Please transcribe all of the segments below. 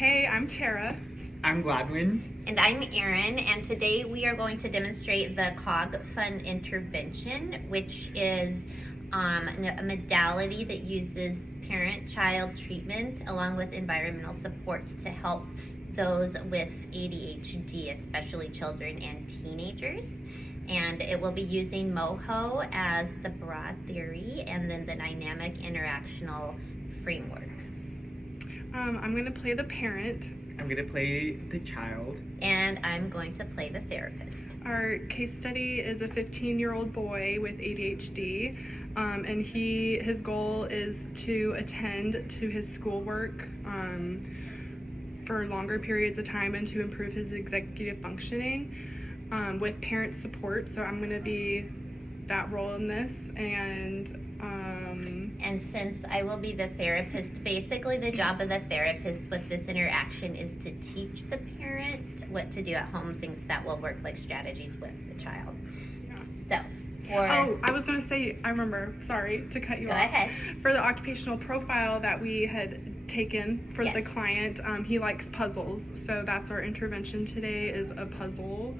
Hey, I'm Tara. I'm Gladwin. And I'm Erin, and today we are going to demonstrate the Cog-Fun intervention, which is a modality that uses parent-child treatment along with environmental supports to help those with ADHD, especially children and teenagers. And it will be using MOHO as the broad theory and then the dynamic interactional framework. I'm going to play the parent. I'm going to play the child. And I'm going to play the therapist. Our case study is a 15-year-old boy with ADHD, and his goal is to attend to his schoolwork for longer periods of time and to improve his executive functioning with parent support. So I'm going to be that role in this, and since I will be the therapist, basically the job of the therapist with this interaction is to teach the parent what to do at home, things that will work, like strategies with the child. Yeah. So, I was going to say, I remember, sorry to cut you off. Go ahead. For the occupational profile that we had taken for the client, he likes puzzles, so that's our intervention today, is a puzzle.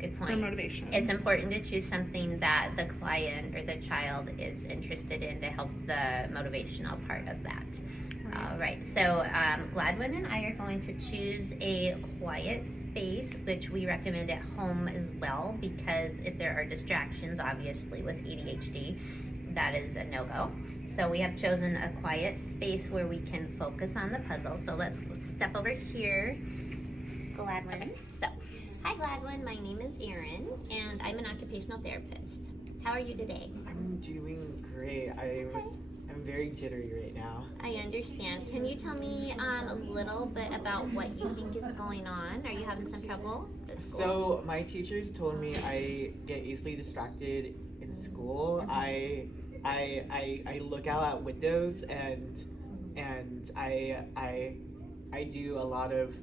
Good point. For motivation. It's important to choose something that the client or the child is interested in to help the motivational part of that. Right. All right, so Gladwin and I are going to choose a quiet space, which we recommend at home as well, because if there are distractions, obviously with ADHD, that is a no-go. So we have chosen a quiet space where we can focus on the puzzle. So let's step over here, Gladwin. So, hi Gladwin, my name is Erin, and I'm an occupational therapist. How are you today? I'm doing great. I'm very jittery right now. I understand. Can you tell me a little bit about what you think is going on? Are you having some trouble at school? So my teachers told me I get easily distracted in school. I look out at windows and I do a lot of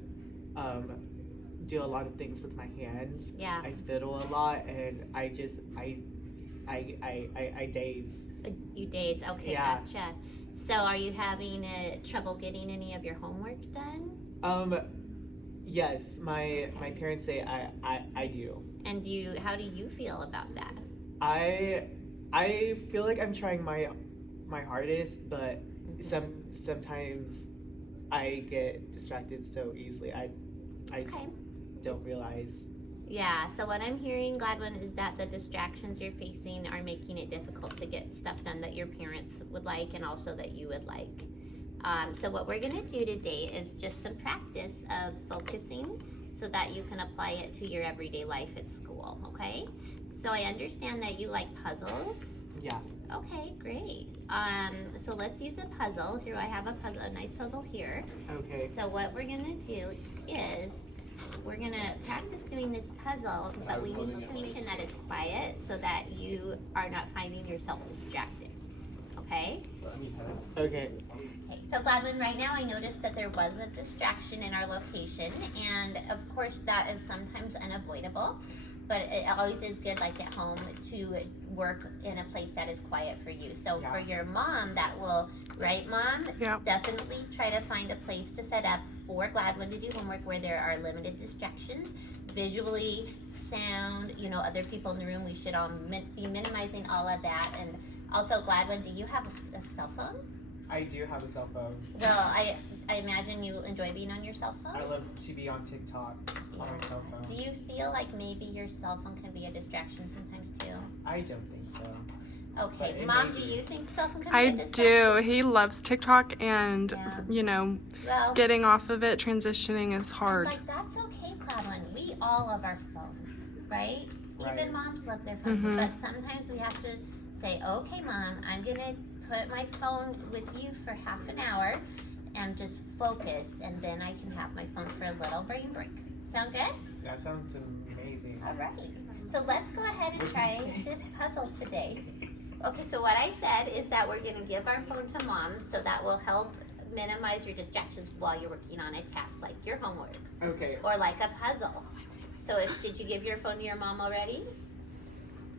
things with my hands. Yeah. I fiddle a lot, and I daze. You daze. Okay, yeah. Gotcha. So are you having trouble getting any of your homework done? Yes. My parents say I do. And how do you feel about that? I feel like I'm trying my hardest, but sometimes I get distracted so easily. I don't realize. Yeah, so what I'm hearing, Gladwin, is that the distractions you're facing are making it difficult to get stuff done that your parents would like and also that you would like. So what we're going to do today is just some practice of focusing so that you can apply it to your everyday life at school, okay? So I understand that you like puzzles. Yeah. Okay, great. So let's use a puzzle. Here I have a nice puzzle here. Okay. So what we're going to do is we're going to practice doing this puzzle, but we need a location that is quiet so that you are not finding yourself distracted. Okay? Okay. Okay, so Gladwin, right now I noticed that there was a distraction in our location, and of course that is sometimes unavoidable, but it always is good, like at home, to work in a place that is quiet for you. So for your mom, that will, right, Mom? Yeah. Definitely try to find a place to set up for Gladwin to do homework where there are limited distractions, visually, sound, other people in the room. We should all be minimizing all of that. And also, Gladwin, do you have a cell phone? I do have a cell phone. Well, I imagine you enjoy being on your cell phone? I love to be on TikTok on my cell phone. Do you feel like maybe your cell phone can be a distraction sometimes too? I don't think so. Okay, Mom, do you think cell phone can be I a distraction? do. He loves TikTok, and Well, getting off of it, transitioning is hard. like, that's okay, Gladwin. We all love our phones, right? Right. Even moms love their phones, but sometimes we have to say, okay, Mom, I'm gonna put my phone with you for half an hour and just focus, and then I can have my phone for a little brain break. Sound good? That sounds amazing. All right. So let's go ahead and try this puzzle today. Okay, so what I said is that we're going to give our phone to Mom, so that will help minimize your distractions while you're working on a task like your homework. Okay. Or like a puzzle. So did you give your phone to your mom already?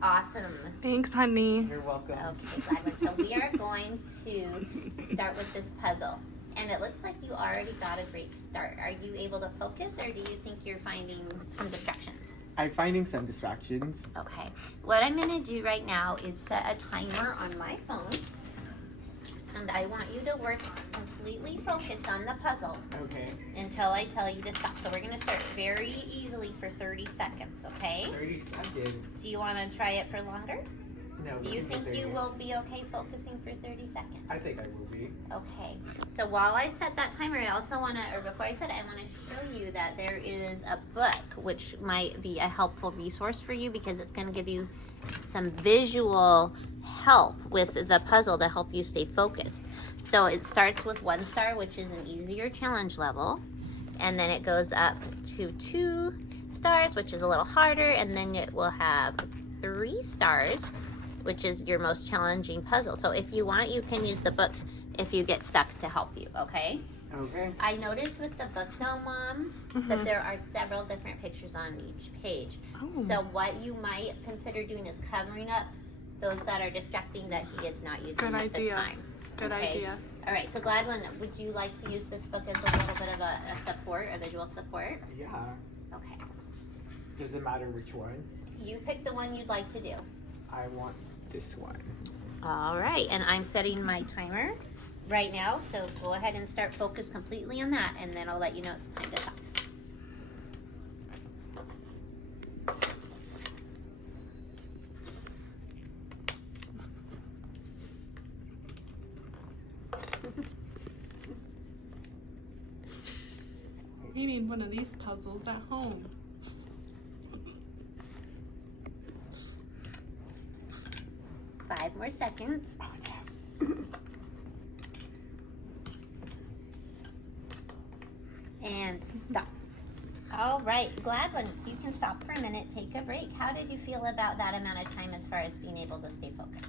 Awesome. Thanks, honey. You're welcome. Okay, Gladwin. So we are going to start with this puzzle. And it looks like you already got a great start. Are you able to focus, or do you think you're finding some distractions? I'm finding some distractions. Okay. What I'm going to do right now is set a timer on my phone. And I want you to work completely focused on the puzzle Okay. until I tell you to stop. So we're going to start very easily for 30 seconds, okay? 30 seconds. Do you want to try it for longer? No. Do you we can think do you 30. will be okay focusing for 30 seconds? I think I will be. Okay. So while I set that timer, I also want to, or before I set it, I want to show you that there is a book which might be a helpful resource for you because it's going to give you some visual help with the puzzle to help you stay focused. So it starts with 1 star, which is an easier challenge level, and then it goes up to 2 stars, which is a little harder, and then it will have 3 stars, which is your most challenging puzzle. So if you want, you can use the book if you get stuck to help you, okay? Okay. I noticed with the book though, Mom, that there are several different pictures on each page. Oh. So what you might consider doing is covering up those that are distracting that he is not using Good at idea. the time. Good Okay. idea. All right, so Gladwin, would you like to use this book as a little bit of a support, a visual support? Yeah. Okay. Does it matter which one? You pick the one you'd like to do. I want this one. All right, and I'm setting my timer right now, so go ahead and start focus completely on that, and then I'll let you know it's time to stop. We need one of these puzzles at home. Five more seconds. And stop. All right, Gladwin, you can stop for a minute, take a break. How did you feel about that amount of time as far as being able to stay focused?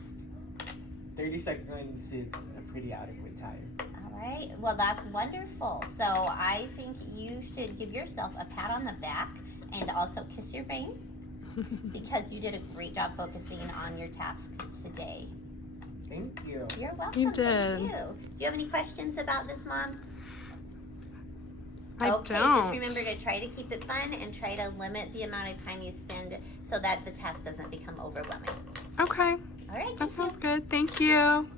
30 seconds is a pretty adequate time. All right, well, that's wonderful. So I think you should give yourself a pat on the back and also kiss your brain because you did a great job focusing on your task today. Thank you. You're welcome. You did. Thank you. Do you have any questions about this, Mom? I Okay, don't. just remember to try to keep it fun and try to limit the amount of time you spend so that the task doesn't become overwhelming. Okay. All right. That thank you. sounds good. Thank you.